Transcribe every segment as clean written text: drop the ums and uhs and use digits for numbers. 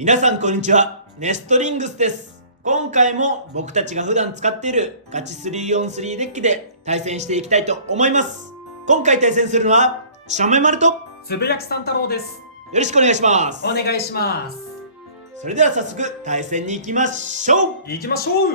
皆さんこんにちは、ネストリングスです。今回も僕たちが普段使っているガチ 3on3 デッキで対戦していきたいと思います。今回対戦するのはシャメマルとつぶやきさん太郎です。よろしくお願いします。お願いします。それでは早速対戦に行きましょう。行きましょう。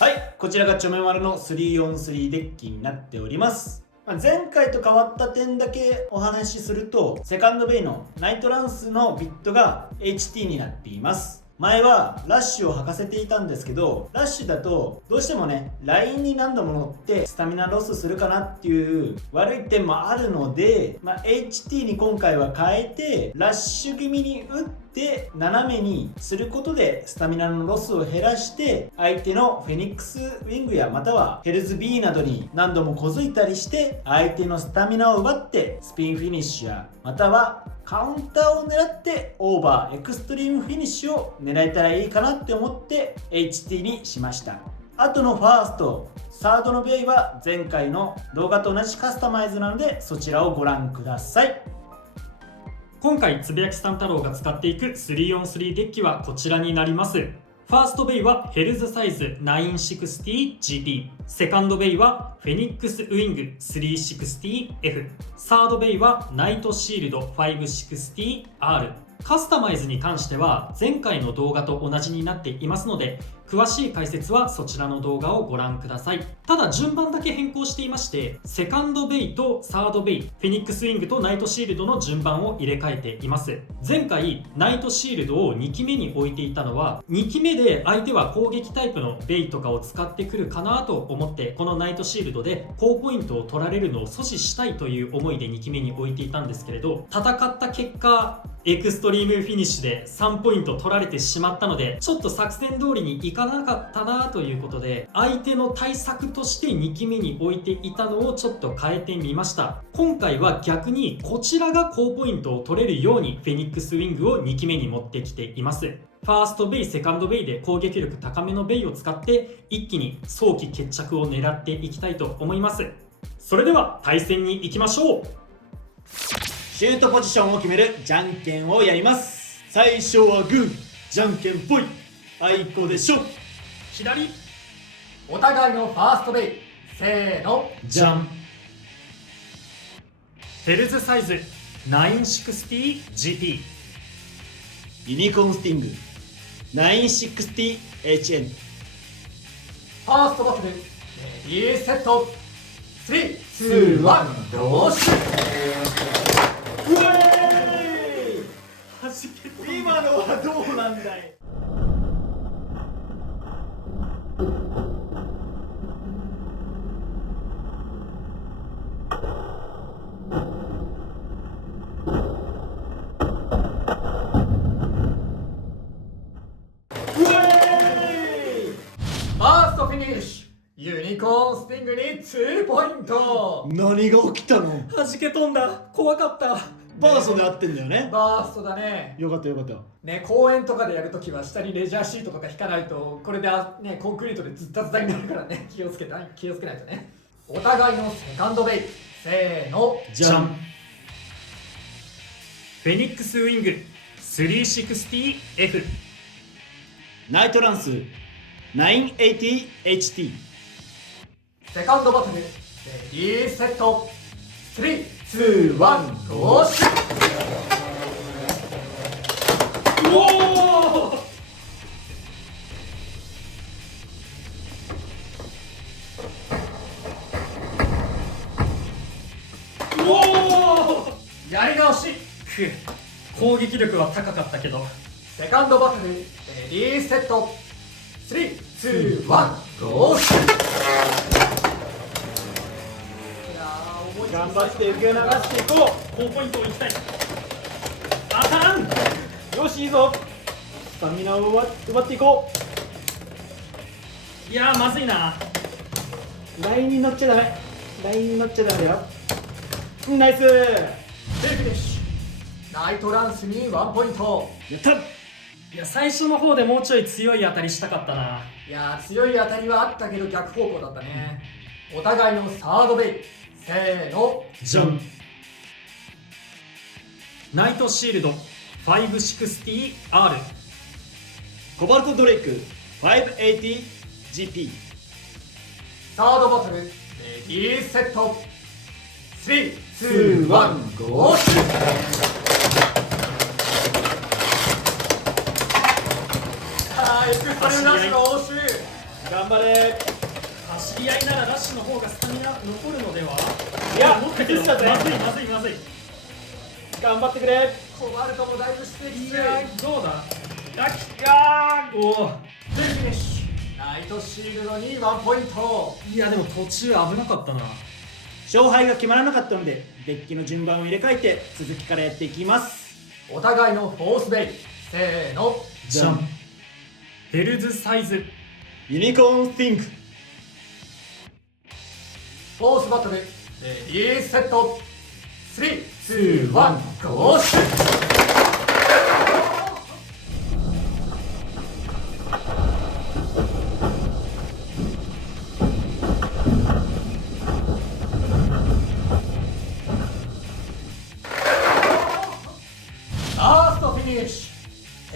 はい、こちらがチョメマルの 3on3 デッキになっております。前回と変わった点だけお話しすると、セカンドベイのナイトランスのビットが HT になっています。前はラッシュを履かせていたんですけど、ラッシュだとどうしてもね、ラインに何度も乗ってスタミナロスするかなっていう悪い点もあるので、HT に今回は変えてラッシュ気味に打って斜めにすることでスタミナのロスを減らして、相手のフェニックスウィングやまたはヘルズ B などに何度も小づいたりして相手のスタミナを奪ってスピンフィニッシュやまたはカウンターを狙ってオーバーエクストリームフィニッシュを狙えたらいいかなって思って HT にしました。あとのファースト、サードのベイは前回の動画と同じカスタマイズなのでそちらをご覧ください。今回つぶやきさん太郎が使っていく 3on3 デッキはこちらになります。ファーストベイはヘルズサイズ 960GP、 セカンドベイはフェニックスウィング 360F、 サードベイはナイトシールド 560R。 カスタマイズに関しては前回の動画と同じになっていますので、詳しい解説はそちらの動画をご覧ください。ただ順番だけ変更していまして、セカンドベイとサードベイ、フェニックスウィングとナイトシールドの順番を入れ替えています。前回ナイトシールドを2期目に置いていたのは、2期目で相手は攻撃タイプのベイとかを使ってくるかなと思って、このナイトシールドで高ポイントを取られるのを阻止したいという思いで2期目に置いていたんですけれど、戦った結果エクストリームフィニッシュで3ポイント取られてしまったので、ちょっと作戦通りにいかなかったなということで、相手の対策として2期目に置いていたのをちょっと変えてみました。今回は逆にこちらが高ポイントを取れるようにフェニックスウィングを2期目に持ってきています。ファーストベイ、セカンドベイで攻撃力高めのベイを使って一気に早期決着を狙っていきたいと思います。それでは対戦に行きましょう。シュートポジションを決めるじゃんけんをやります。最初はグー、じゃんけんぽい、あいこでしょ。左、お互いのファーストベイ、せーの、じゃん。ヘルズサイズ 960GP、 ユニコーンスティング 960HN。 ファーストバトル、レディーセット、3、2、1、どうしうえーい、今のはどうなんだい。ファーストフィニッシュ、ユニコーンスティングに2ポイント。何が起きたの？弾け飛んだ、怖かった。バーストで合ってんだよね。バーストだね。よかったよかった。ね、公園とかでやるときは下にレジャーシートとか引かないと、これでね、コンクリートでズッタズタになるからね、気をつけないとね。お互いのセカンドベイ、せーの、じゃん。フェニックスウィング 360F、 ナイトランス 980HT。 セカンドバトル、レディーセット、3、2、1、ゴーシュ。おお、やり直し。攻撃力は高かったけど。セカンドバトル、レディーセット、3、2、1、ゴーシュ。頑張って受け流していこ高ポイントをいきたい。当たらん。う。よし、いいぞ。スタミナを奪っていこいやー、まずいな。う。ラインに乗っちゃダメ。ラインに乗っちゃダメだよ。ナイス。でフィニッシュ。ナイトランスに1ポイント。やった。いや、最初の方でもうちょい強い当たりしたかったな。いやー、強い当たりはあったけど逆方向だったね。お互いのサードベイ、せーの、じゃん。ナイトシールド 560R、 コバルトドレイク 580GP。 サードバトルレディーセット3、2、1、ゴー。エクストリームダッシュの応酬。頑張れ。走り合いならダッシュの方がスタミナ残るのでは。いや持ってくる。ミスだぜまずいまずいまずい。頑張ってくれ。コバルトもだいぶ出撃中。いやどうだ。おお。フィニッシュ。ナイトシールドに1ポイント。いやでも途中危なかったな。勝敗が決まらなかったのでデッキの順番を入れ替えて続きからやっていきます。お互いのフォースベイ。せーの。じゃん。ヘルズサイズ。ユニコーンティンク。フォースバトルレディーセット3、2、1、ゴーシュ。ラストフィニッシュ。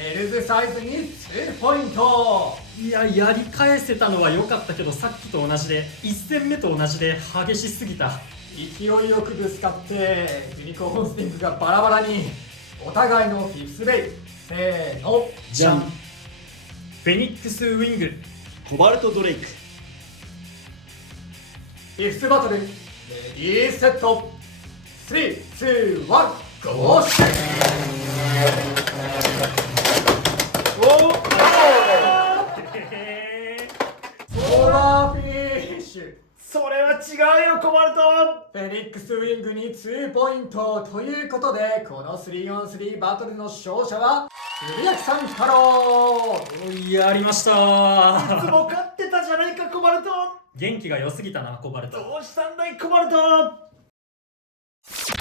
ヘルズサイズに2ポイント。いややり返せたのは良かったけど、さっきと同じで1戦目と同じで激しすぎた。勢いよくぶつかってユニコーンスティングがバラバラに。お互いのフィフスベイ。せーの。じゃん。フェニックスウィング。コバルトドレイク。フィフスバトルレディーセット3、2、1、ゴーシュ。ソーラーフィニッシュ。それは違うよコバルト。フェニックスウィングに2ポイントということで、この 3on3 バトルの勝者はつぶやきさん太郎。やりましいつた。も勝ってたじゃないかコバルト。元気が良すぎたなコバルト。どうしたんだいコバルト。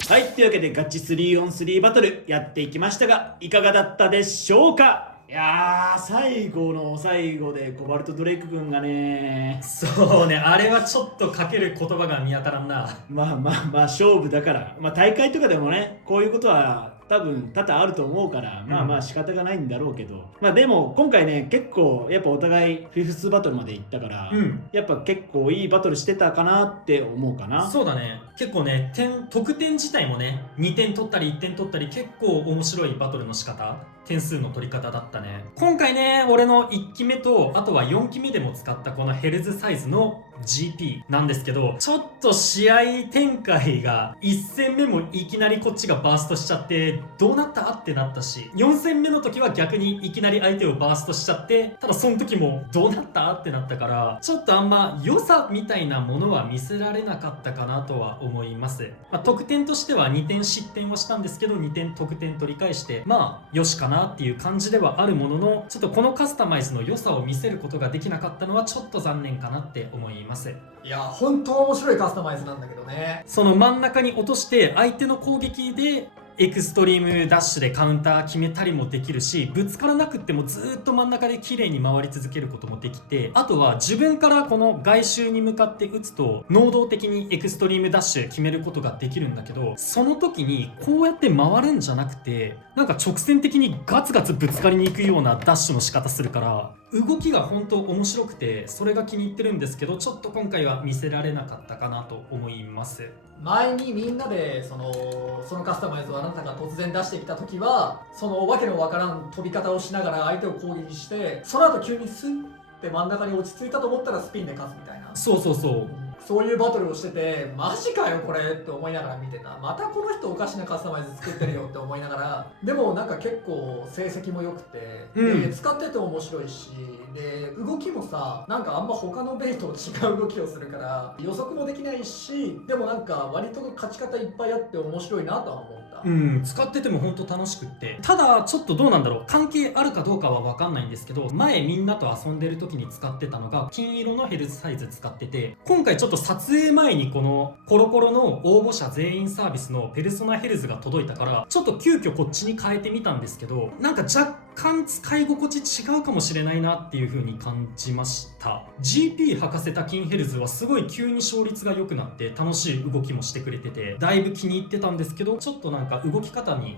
はい、というわけでガチ 3on3 バトルやっていきましたが、いかがだったでしょうか。いやー、最後の最後でコバルトドレイク君がね、そうね、あれはちょっとかける言葉が見当たらんな。まあ勝負だから、大会とかでもね、こういうことは多分多々あると思うから、仕方がないんだろうけど、でも今回ね、結構やっぱお互いフィフスバトルまで行ったから、やっぱ結構いいバトルしてたかなって思うかな。そうだね、結構ね、得点自体もね、2点取ったり1点取ったり、結構面白いバトルの仕方、点数の取り方だったね。今回ね、俺の1期目とあとは4期目でも使ったこのヘルズサイズの GP なんですけど、ちょっと試合展開が1戦目もいきなりこっちがバーストしちゃってどうなったってなったし、4戦目の時は逆にいきなり相手をバーストしちゃって、ただその時もどうなったってなったから、ちょっとあんま良さみたいなものは見せられなかったかなとは思います。得点としては2点失点はしたんですけど、2点得点取り返してよしかなっていう感じではあるものの、ちょっとこのカスタマイズの良さを見せることができなかったのはちょっと残念かなって思います。いや、本当面白いカスタマイズなんだけどね。その真ん中に落として相手の攻撃でエクストリームダッシュでカウンター決めたりもできるし、ぶつからなくってもずーっと真ん中で綺麗に回り続けることもできて、あとは自分からこの外周に向かって打つと能動的にエクストリームダッシュ決めることができるんだけど、その時にこうやって回るんじゃなくて、なんか直線的にガツガツぶつかりに行くようなダッシュの仕方するから、動きが本当面白くてそれが気に入ってるんですけど、ちょっと今回は見せられなかったかなと思います。前にみんなでそのカスタマイズをあなたが突然出してきた時は、そのわけのわからん飛び方をしながら相手を攻撃して、その後急にスンって真ん中に落ち着いたと思ったらスピンで勝つみたいな、そういうバトルをしてて、マジかよこれって思いながら見てた。またこの人おかしなカスタマイズ作ってるよって思いながら、でもなんか結構成績も良くて、で使ってて面白いし、で動きもさ、なんかあんま他のベイと違う動きをするから予測もできないし、でもなんか割と勝ち方いっぱいあって面白いなとは思った。使ってても本当楽しくって、ただちょっとどうなんだろう、関係あるかどうかは分かんないんですけど、前みんなと遊んでる時に使ってたのが金色のヘルズサイズ使ってて、今回ちょっとょっと撮影前にこのコロコロの応募者全員サービスのペルソナヘルズが届いたからちょっと急遽こっちに変えてみたんですけど、なんか若干使い心地違うかもしれないなっていう風に感じました。 GP 履かせたキンヘルズはすごい急に勝率が良くなって楽しい動きもしてくれててだいぶ気に入ってたんですけど、ちょっとなんか動き方に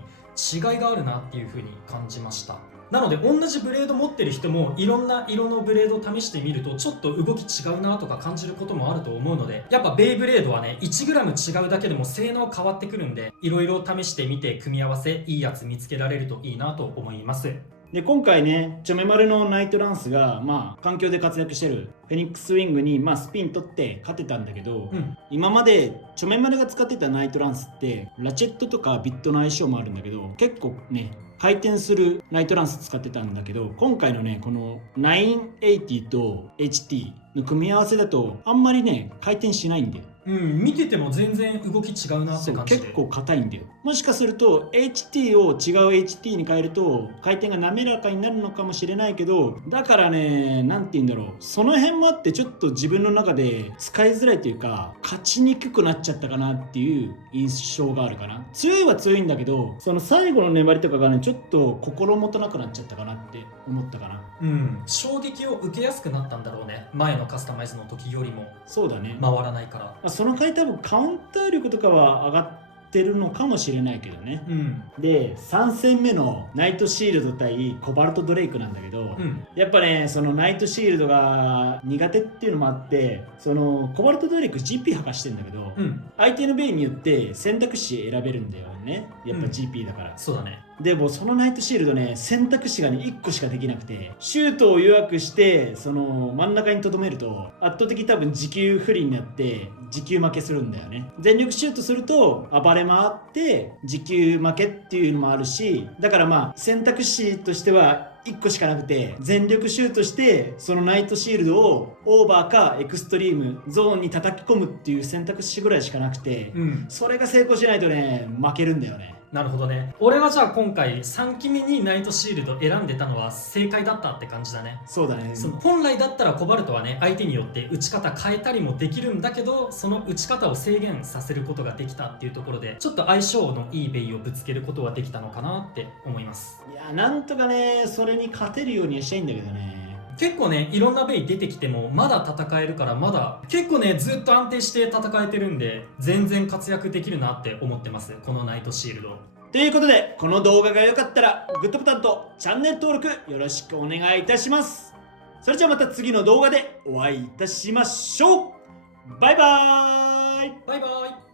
違いがあるなっていう風に感じました。なので同じブレード持ってる人もいろんな色のブレードを試してみるとちょっと動き違うなとか感じることもあると思うので、やっぱベイブレードはね 1g 違うだけでも性能変わってくるんで、いろいろ試してみて組み合わせいいやつ見つけられるといいなと思います。で今回ねチョメマルのナイトランスが環境で活躍してるフェニックスウィングにスピン取って勝てたんだけど、今までチョメマルが使ってたナイトランスってラチェットとかビットの相性もあるんだけど結構ね回転するナイトランス使ってたんだけど、今回のねこの980と HT の組み合わせだとあんまりね回転しないんだよ。見てても全然動き違うなって感じで結構硬いんだよ。もしかすると HT を違う HT に変えると回転が滑らかになるのかもしれないけど、だからねなんて言うんだろう、その辺もあってちょっと自分の中で使いづらいというか勝ちにくくなっちゃったかなっていう印象があるかな。強いは強いんだけどその最後の粘りとかがねちょっと心もとなくなっちゃったかなって思ったかな。衝撃を受けやすくなったんだろうね、前のカスタマイズの時よりも。そうだね、回らないから、その回多分カウンター力とかは上がってるのかもしれないけどね。で3戦目のナイトシールド対コバルトドレイクなんだけど、やっぱねそのナイトシールドが苦手っていうのもあってそのコバルトドレイク GP 履かしてんだけど、相手のベイによって選択肢選べるんだよね、やっぱ GP だから、そうだね。でもそのナイトシールドね選択肢がね1個しかできなくて、シュートを弱くしてその真ん中に留めると圧倒的多分持久不利になって持久負けするんだよね。全力シュートすると暴れ回って持久負けっていうのもあるし、だから選択肢としては1個しかなくて、全力シュートしてそのナイトシールドをオーバーかエクストリームゾーンに叩き込むっていう選択肢ぐらいしかなくて、それが成功しないとね負けるんだよね。なるほどね。俺はじゃあ今回3期目にナイトシールド選んでたのは正解だったって感じだね。そうだね。本来だったらコバルトはね相手によって打ち方変えたりもできるんだけど、その打ち方を制限させることができたっていうところでちょっと相性のいいベイをぶつけることはできたのかなって思います。いやなんとかねそれに勝てるようにはしたいんだけどね。結構ねいろんなベイ出てきてもまだ戦えるから、まだ結構ねずっと安定して戦えてるんで全然活躍できるなって思ってます、このナイトシールド。ということでこの動画が良かったらグッドボタンとチャンネル登録よろしくお願いいたします。それじゃあまた次の動画でお会いいたしましょう。バイバーイ。バイバイ。